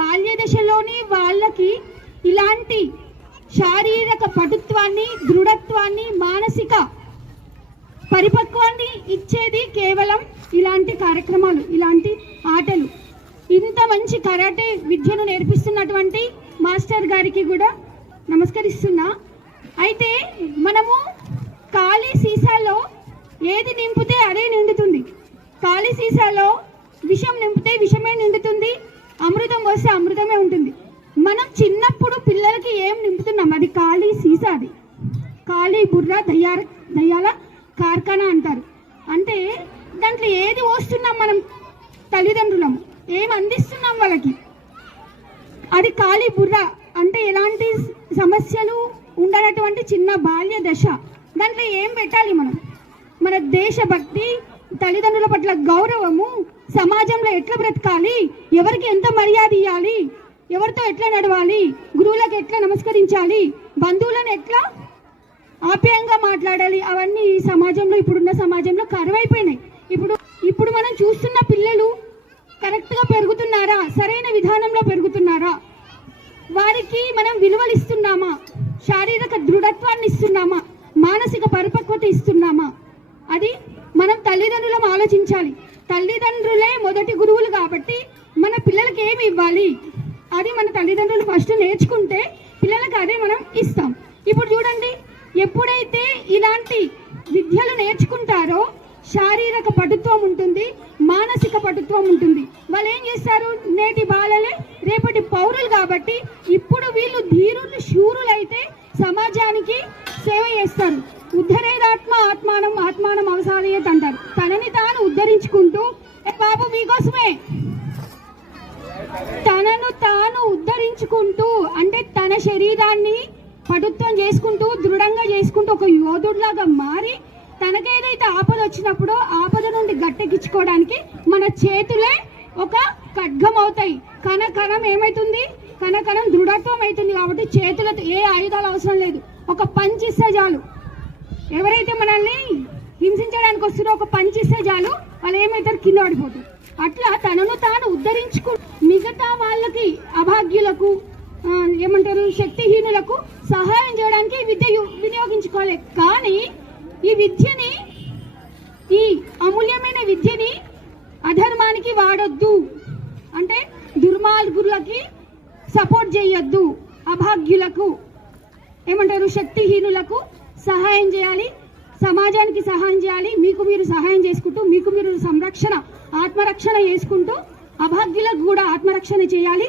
బాల్య దశలోని వాళ్ళకి ఇలాంటి శారీరక పటుత్వాన్ని, దృఢత్వాన్ని, మానసిక పరిపక్వాన్ని ఇచ్చేది కేవలం ఇలాంటి కార్యక్రమాలు, ఇలాంటి ఆటలు. ఇంత మంచి కరాటే విద్యను నేర్పిస్తున్నటువంటి మాస్టర్ గారికి కూడా నమస్కరిస్తున్నా. అయితే మనము ఖాళీ సీసాలో ఏది నింపితే అదే నిండుతుంది. ఖాళీ సీసాలో విషం నింపితే విషమే నిండుతుంది, అమృతం పోస్తే అమృతమే ఉంటుంది. మనం చిన్నప్పుడు పిల్లలకి ఏం నింపుతున్నాం? అది ఖాళీ సీసా, అది ఖాళీ బుర్ర దయ్యాల కార్ఖానా అంటారు. అంటే దాంట్లో ఏది పోస్తున్నాం మనం? తల్లిదండ్రులం ఏం అందిస్తున్నాం వాళ్ళకి? అది ఖాళీ బుర్ర. అంటే ఎలాంటి సమస్యలు ఉండనటువంటి చిన్న బాల్య దశ. దాంట్లో ఏం పెట్టాలి మనం? మన దేశభక్తి, తల్లిదండ్రుల పట్ల గౌరవము, సమాజంలో ఎట్లా బ్రతకాలి, ఎవరికి ఎంత మర్యాద ఇవ్వాలి, ఎవరితో ఎట్లా నడవాలి, గురువులకు ఎట్లా నమస్కరించాలి, బంధువులను ఎట్లా ఆప్యాయంగా మాట్లాడాలి, అవన్నీ ఈ సమాజంలో, ఇప్పుడున్న సమాజంలో కరువైపోయినాయి. ఇప్పుడు మనం చూస్తున్న పిల్లలు కరెక్ట్గా పెరుగుతున్నారా? సరైన విధానంలో పెరుగుతున్నారా? వారికి మనం విలువలు ఇస్తున్నామా? శారీరక దృఢత్వాన్ని ఇస్తున్నామా? మానసిక పరిపక్వత ఇస్తున్నామా? అది మనం తల్లిదండ్రులం ఆలోచించాలి. తల్లిదండ్రులే మొదటి గురువులు కాబట్టి మన పిల్లలకి ఏమి ఇవ్వాలి, అది మన తల్లిదండ్రులు ఫస్ట్ నేర్చుకుంటే పిల్లలకు అదే మనం ఇస్తాం. ఇప్పుడు చూడండి, ఎప్పుడైతే ఇలాంటి విద్యలు నేర్చుకుంటారో శారీరక పటుత్వం ఉంటుంది, మానసిక పటుత్వం ఉంటుంది. వాళ్ళు ఏం చేస్తారు? నేటి బాలలే రేపటి పౌరులు కాబట్టి ఇప్పుడు వీళ్ళు ధీరులు, శూరులైతే సమాజానికి సేవ చేస్తారు. ఉద్ధరేదాత్మ ఆత్మానం ఆత్మానం అవసాదయత్ అంటారు. తనని తాను ఉద్ధరించుకుంటూ, బాబు మీకోసమే, తనను తాను ఉద్ధరించుకుంటూ అంటే తన శరీరాన్ని పటుత్వం చేసుకుంటూ, దృఢంగా చేసుకుంటూ, ఒక యోధుడిలాగా మారి తనకేదైతే ఆపద వచ్చినప్పుడో ఆపద నుండి గట్టెక్కించుకోవడానికి మన చేతులే ఒక ఖడ్గం అవుతాయి. కణకణం ఏమైతుంది? కణకణం దృఢత్వం అవుతుంది. కాబట్టి చేతులతో ఏ ఆయుధాలు అవసరం లేదు. ఒక పంచ్ ఇస్తే చాలు. ఎవరైతే మనల్ని హింసించడానికి వస్తారో ఒక పంచ్ ఇస్తే చాలు, వాళ్ళు ఏమవుతారు? కింద పడిపోతారు. అట్లా తనను తాను ఉద్ధరించుకు మిగతా వాళ్ళకి, అభాగ్యులకు, ఏమంటారు, శక్తిహీనులకు సహాయం చేయడానికి విద్య వినియోగించుకోవాలి. కానీ ఈ విద్యని, ఈ అమూల్యమైన విద్యని అధర్మానికి వాడొద్దు. అంటే దుర్మార్గులకి సపోర్ట్ చేయొద్దు. అభాగ్యులకు, ఏమంటారు, శక్తిహీనులకు సహాయం చేయాలి, సమాజానికి సహాయం చేయాలి. మీకు మీరు సహాయం చేసుకుంటూ, మీకు మీరు సంరక్షణ, ఆత్మరక్షణ చేసుకుంటూ అభాగ్యులకు కూడా ఆత్మరక్షణ చేయాలి.